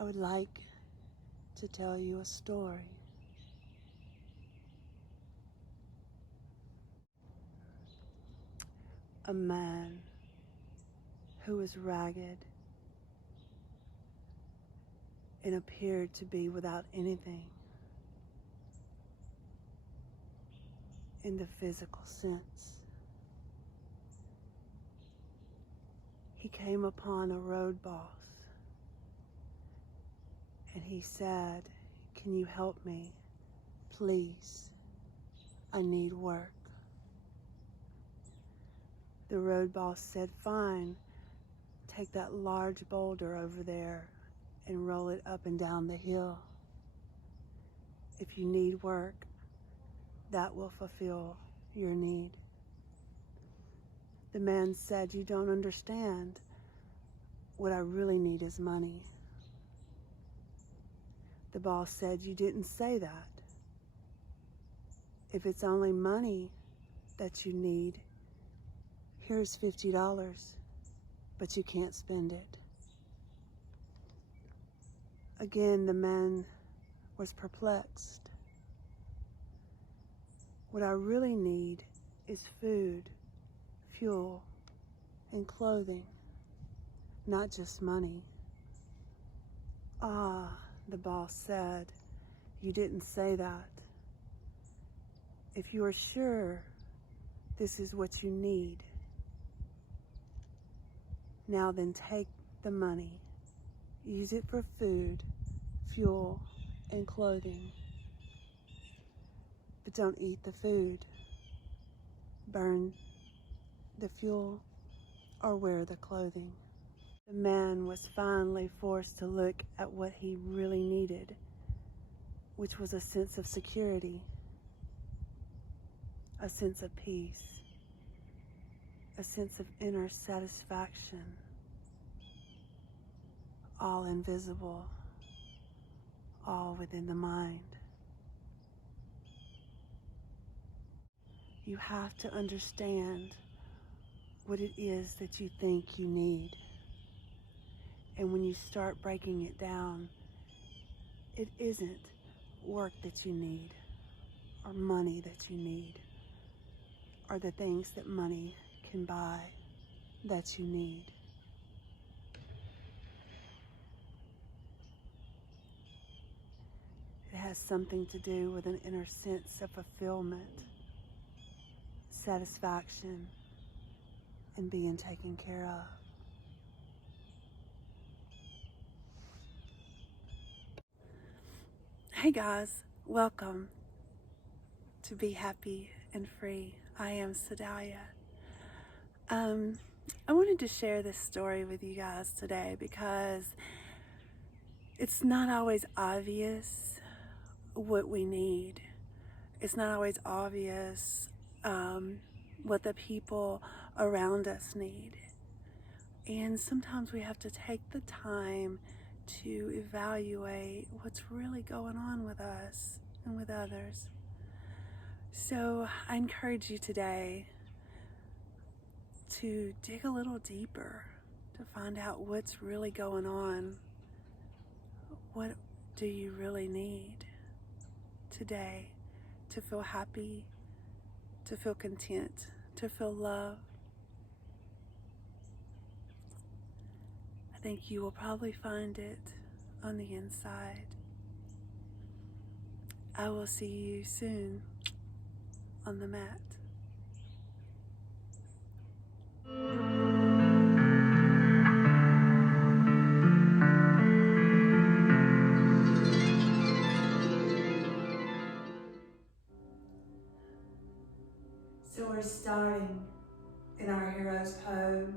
I would like to tell you a story. A man who was ragged and appeared to be without anything in the physical sense. He came upon a road boss and he said, "Can you help me? Please, I need work." The road boss said, "Fine, take that large boulder over there and roll it up and down the hill. If you need work, that will fulfill your need." The man said, "You don't understand. What I really need is money." The boss said, "You didn't say that. If it's only money that you need, here's $50, but you can't spend it." Again, the man was perplexed. "What I really need is food, fuel, and clothing, not just money." "Ah," the boss said, "you didn't say that. If you are sure this is what you need, now then take the money, use it for food, fuel, and clothing. But don't eat the food, burn the fuel, or wear the clothing." The man was finally forced to look at what he really needed, which was a sense of security, a sense of peace, a sense of inner satisfaction, all invisible, all within the mind. You have to understand what it is that you think you need. And when you start breaking it down, it isn't work that you need, or money that you need, or the things that money can buy that you need. It has something to do with an inner sense of fulfillment, satisfaction, and being taken care of. Hey guys, welcome to Be Happy and Free. I am Sedalia. I wanted to share this story with you guys today because it's not always obvious what we need. It's not always obvious what the people around us need. And sometimes we have to take the time to evaluate what's really going on with us and with others. So I encourage you today to dig a little deeper to find out what's really going on. What do you really need today to feel happy, to feel content, to feel love? I think you will probably find it on the inside. I will see you soon on the mat. So we're starting in our hero's pose,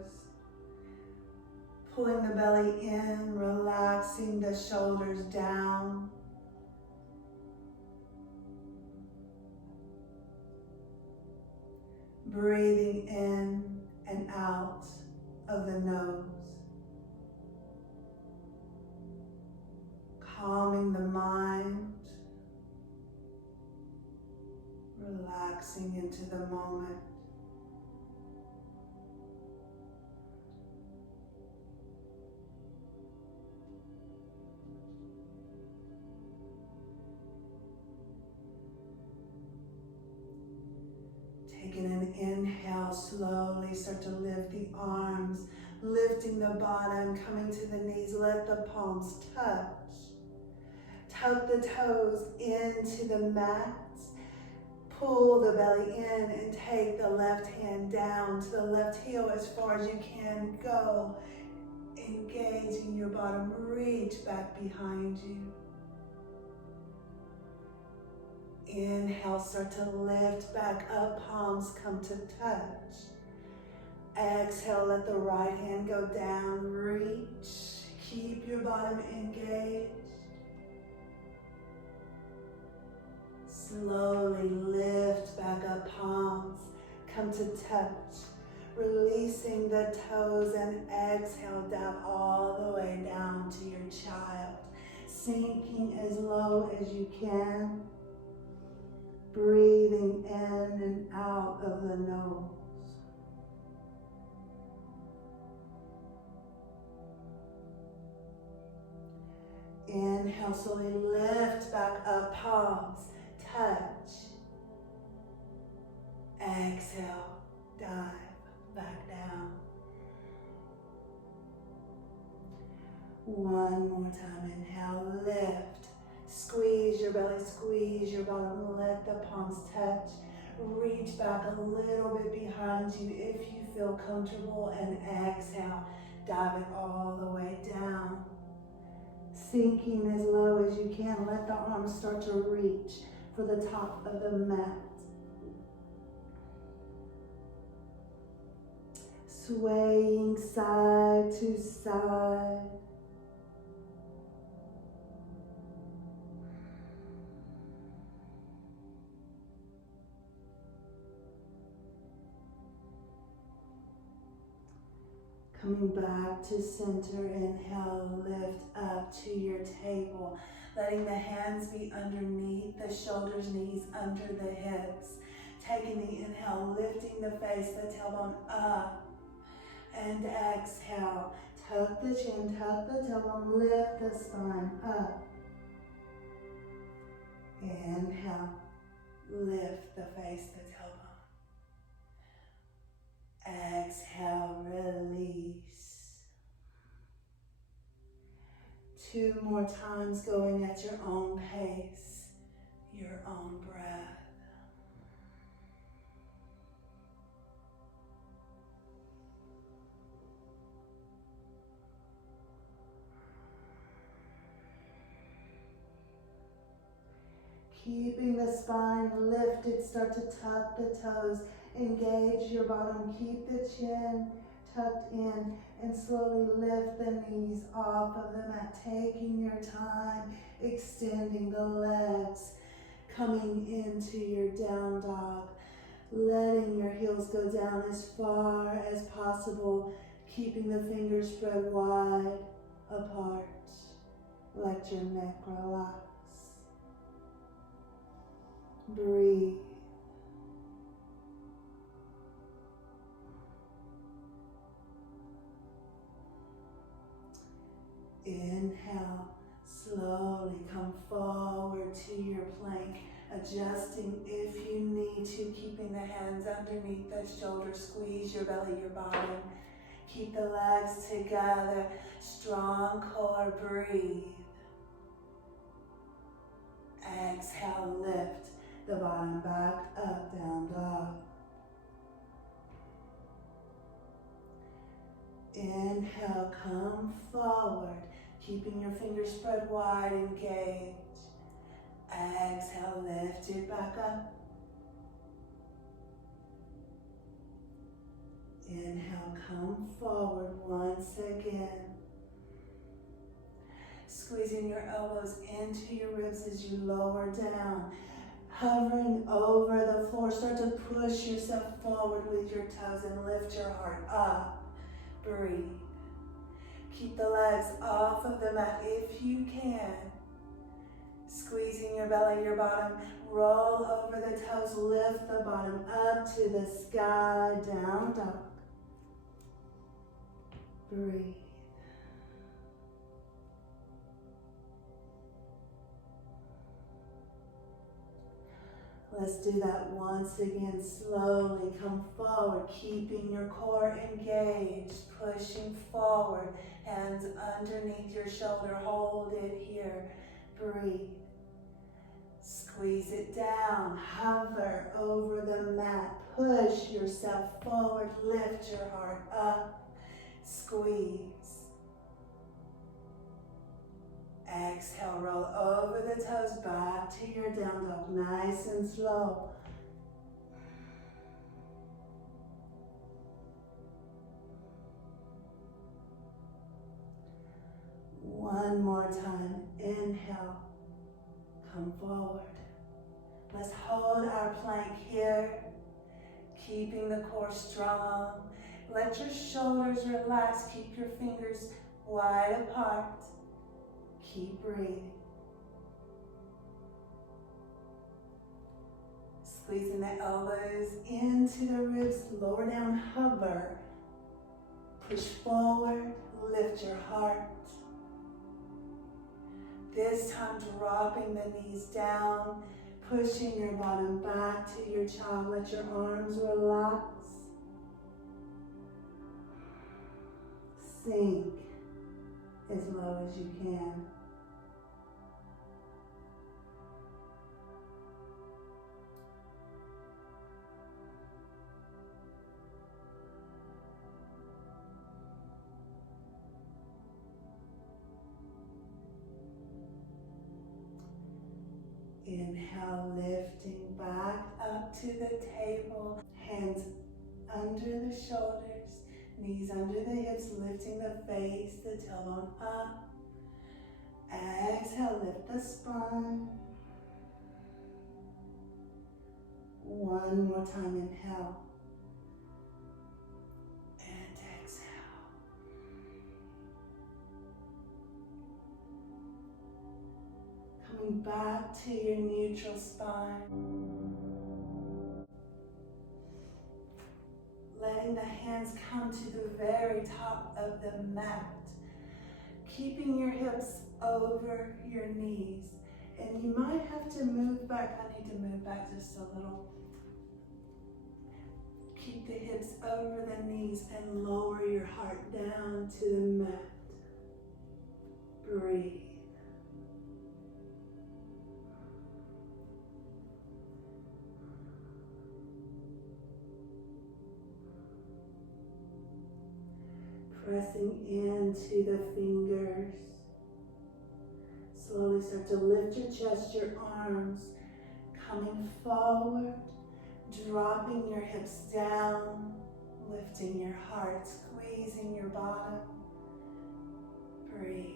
pulling the belly in, relaxing the shoulders down. Breathing in and out of the nose. Calming the mind. Relaxing into the moment. Taking an inhale, slowly start to lift the arms, lifting the bottom, coming to the knees, let the palms touch. Tuck the toes into the mat. Pull the belly in and take the left hand down to the left heel as far as you can go. Engaging your bottom, reach back behind you. Inhale, start to lift back up, palms come to touch. Exhale, let the right hand go down, reach. Keep your bottom engaged. Slowly lift back up, palms come to touch. Releasing the toes and exhale down all the way down to your child. Sinking as low as you can. Breathing in and out of the nose. Inhale, slowly lift back up, palms touch. Exhale, dive back down. One more time, inhale, lift. Squeeze your belly, squeeze your bottom, let the palms touch. Reach back a little bit behind you if you feel comfortable, and exhale, dive it all the way down. Sinking as low as you can, let the arms start to reach for the top of the mat. Swaying side to side. Coming back to center, inhale, lift up to your table. Letting the hands be underneath the shoulders, knees under the hips. Taking the inhale, lifting the face, the tailbone up. And exhale, tuck the chin, tuck the tailbone, lift the spine up. Inhale, lift the face, the tailbone. Exhale, release. 2 more times, going at your own pace, your own breath. Keeping the spine lifted, start to tuck the toes, engage your bottom, keep the chin tucked in, and slowly lift the knees off of the mat, taking your time, extending the legs, coming into your down dog, letting your heels go down as far as possible, keeping the fingers spread wide apart. Let your neck relax. Breathe. Inhale, slowly come forward to your plank, adjusting if you need to, keeping the hands underneath the shoulders, squeeze your belly, your bottom, keep the legs together, strong core, breathe. Exhale, lift the bottom back up, down dog. Inhale, come forward, keeping your fingers spread wide, engage. Exhale, lift it back up. Inhale, come forward once again. Squeezing your elbows into your ribs as you lower down. Hovering over the floor, start to push yourself forward with your toes and lift your heart up. Breathe. Keep the legs off of the mat if you can. Squeezing your belly, your bottom, roll over the toes, lift the bottom up to the sky, down dog. Breathe. Let's do that once again. Slowly come forward, keeping your core engaged, pushing forward, hands underneath your shoulder. Hold it here. Breathe. Squeeze it down. Hover over the mat. Push yourself forward. Lift your heart up. Squeeze. Exhale, roll over the toes back to your down dog, nice and slow. One more time, inhale, come forward. Let's hold our plank here, keeping the core strong. Let your shoulders relax, keep your fingers wide apart. Keep breathing. Squeezing the elbows into the ribs, lower down, hover. Push forward, lift your heart. This time dropping the knees down, pushing your bottom back to your child. Let your arms relax. Sink as low as you can. Inhale, lifting back up to the table. Hands under the shoulders, knees under the hips, lifting the face, the tailbone up. Exhale, lift the spine. One more time, inhale. And exhale. Coming back to your neutral spine. Letting the hands come to the very top of the mat. Keeping your hips over your knees. And you might have to move back. I need to move back just a little. Keep the hips over the knees and lower your heart down to the mat. Breathe. Pressing into the fingers. Slowly start to lift your chest, your arms, coming forward, dropping your hips down, lifting your heart, squeezing your bottom. Breathe.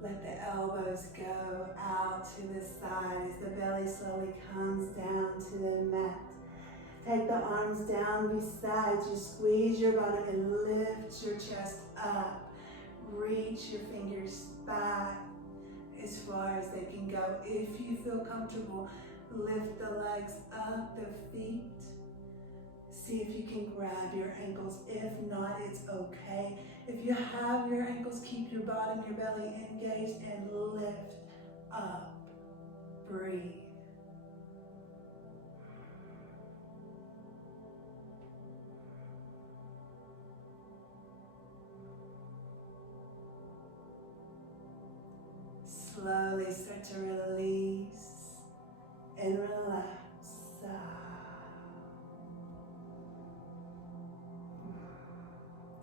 Let the elbows go out to the side as the belly slowly comes down to the mat. Take the arms down beside you. Squeeze your bottom and lift your chest up. Reach your fingers back as far as they can go. If you feel comfortable, lift the legs up, the feet. See if you can grab your ankles. If not, it's okay. If you have your ankles, keep your bottom, your belly engaged and lift up. Breathe. Slowly start to release and relax.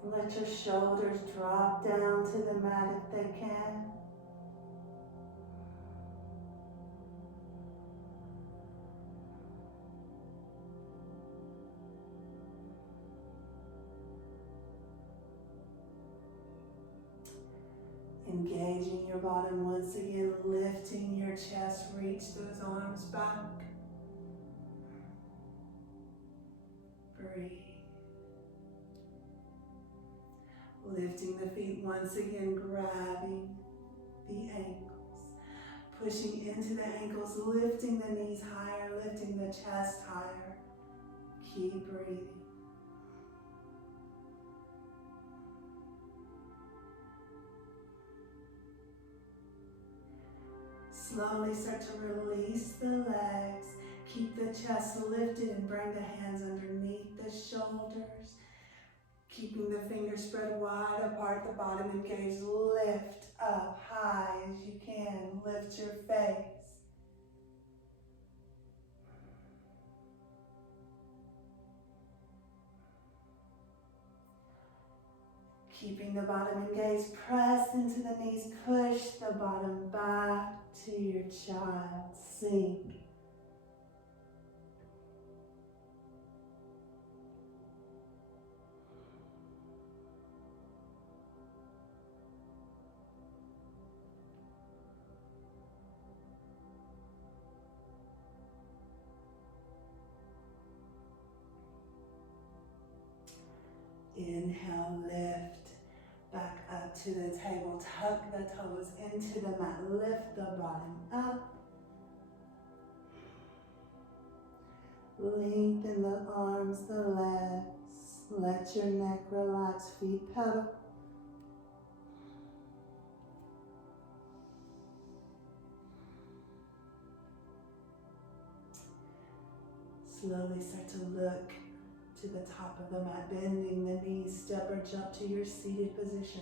Let your shoulders drop down to the mat if they can. Engaging your bottom once again, lifting your chest, reach those arms back. Breathe. Lifting the feet once again, grabbing the ankles. Pushing into the ankles, lifting the knees higher, lifting the chest higher. Keep breathing. Slowly start to release the legs. Keep the chest lifted and bring the hands underneath the shoulders. Keeping the fingers spread wide apart, the bottom engaged. Lift up high as you can. Lift your face. Keeping the bottom engaged, press into the knees, push the bottom back to your child. Sink. Inhale, lift back up to the table. Tuck the toes into the mat. Lift the bottom up. Lengthen the arms, the legs. Let your neck relax. Feet pedal. Slowly start to look to the top of the mat, bending the knees. Step or jump to your seated position.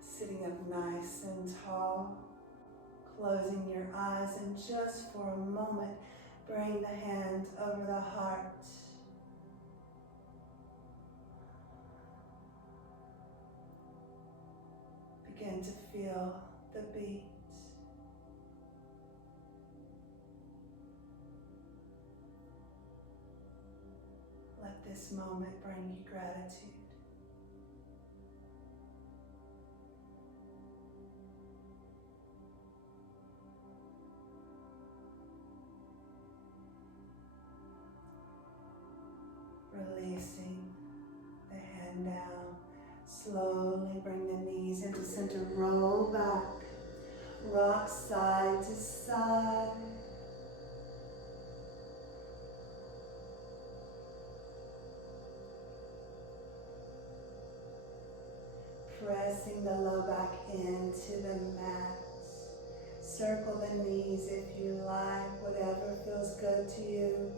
Sitting up nice and tall, closing your eyes, and just for a moment, bring the hand over the heart. Begin to feel the beat. Let this moment bring you gratitude. Releasing the hand down. Slowly bring the knees into center. Roll back. Rock side to side. Pressing the low back into the mat. Circle the knees if you like, whatever feels good to you.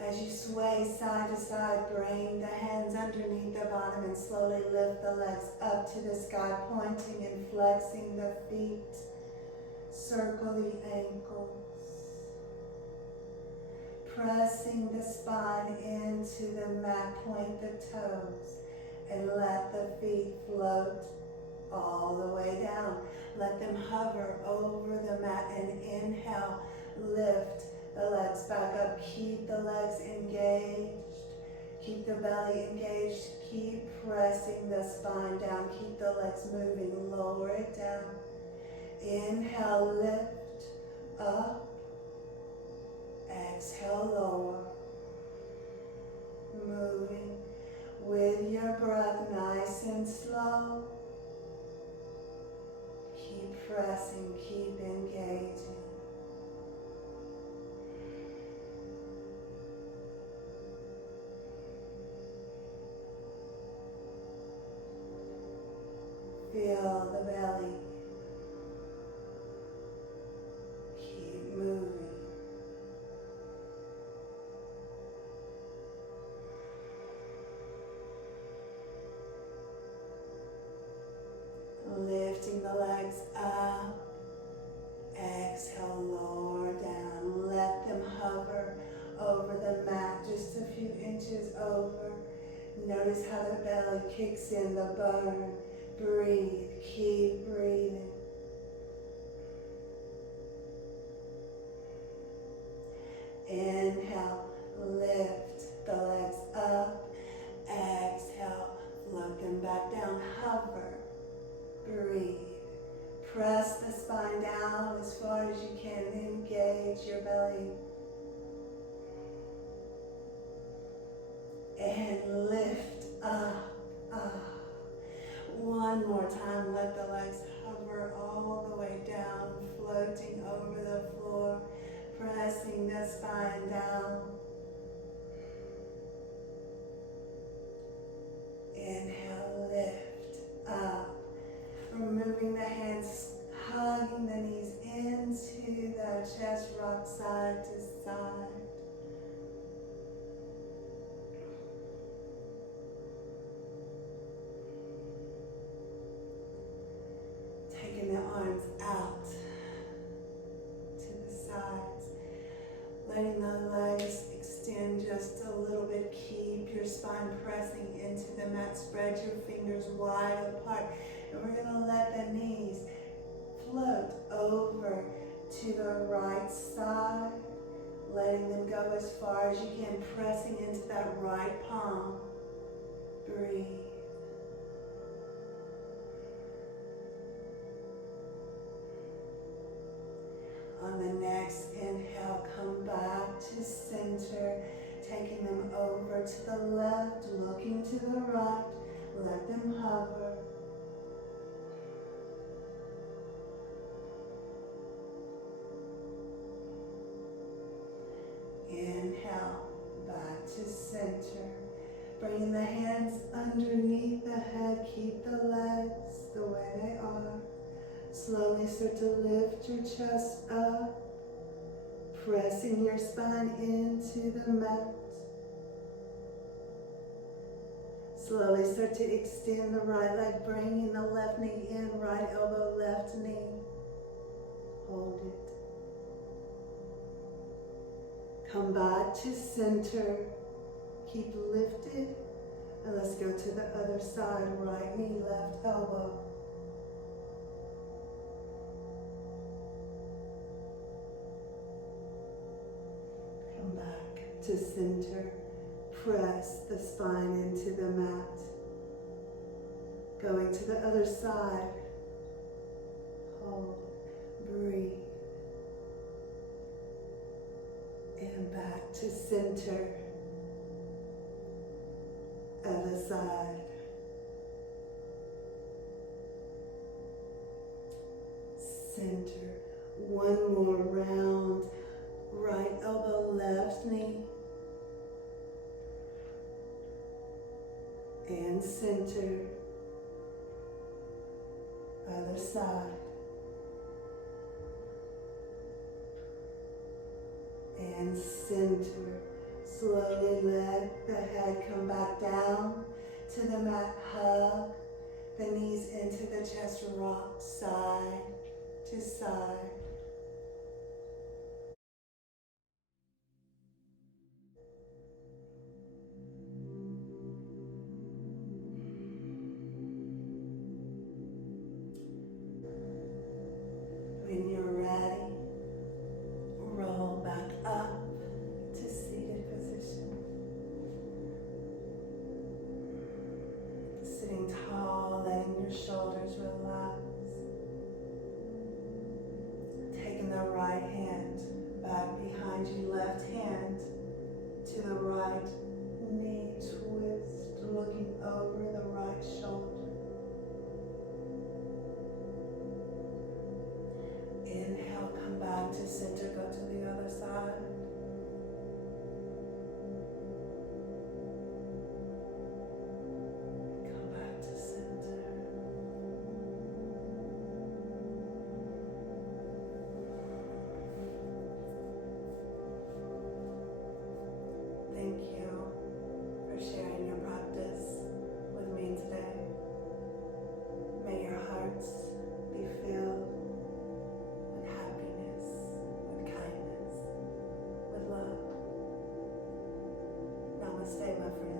As you sway side to side, bring the hands underneath the bottom and slowly lift the legs up to the sky, pointing and flexing the feet. Circle the ankles. Pressing the spine into the mat, point the toes, and let the feet float all the way down. Let them hover over the mat, and inhale, lift the legs back up. Keep the legs engaged. Keep the belly engaged. Keep pressing the spine down. Keep the legs moving. Lower it down. Inhale, lift up. Exhale, lower. Moving with your breath, nice and slow. Keep pressing, keep engaging. Feel the belly. Keep moving. Lifting the legs up. Exhale, lower down. Let them hover over the mat just a few inches over. Notice how the belly kicks in, the burn. Breathe, keep breathing. Inhale, lift the legs up. Exhale, float them back down, hover. Breathe. Press the spine down as far as you can. Engage your belly. And lift up. more time. Let the legs hover all the way down, floating over the floor, pressing the spine down. Inhale, lift up. Removing the hands, hugging the knees into the chest, rock side to side. Taking the arms out to the sides. Letting the legs extend just a little bit. Keep your spine pressing into the mat. Spread your fingers wide apart. And we're going to let the knees float over to the right side. Letting them go as far as you can. Pressing into that right palm. Breathe. On the next inhale, come back to center, taking them over to the left, looking to the right, let them hover. Inhale, back to center. Bringing the hands underneath the head, keep the legs the way they are. Slowly start to lift your chest up, pressing your spine into the mat. Slowly start to extend the right leg, bringing the left knee in, right elbow, left knee. Hold it. Come back to center. Keep lifted. And let's go to the other side. Right knee, left elbow. Come back to center. Press the spine into the mat. Going to the other side. Hold. Breathe. And back to center. Other side. Center. One more round. Right elbow, left knee. And center. Other side. And center. Slowly let the head come back down to the mat. Hug the knees into the chest. Rock side to side. When you're ready, roll back up to seated position. Sitting tall, letting your shoulders relax. Taking the right hand back behind you, left hand to the right knee twist, looking over the right shoulder. Inhale, come back to center, go to the other side. Come back to center. Thank you for sharing your practice with me today. May your hearts be filled with happiness, with kindness, with love. Namaste, my friends.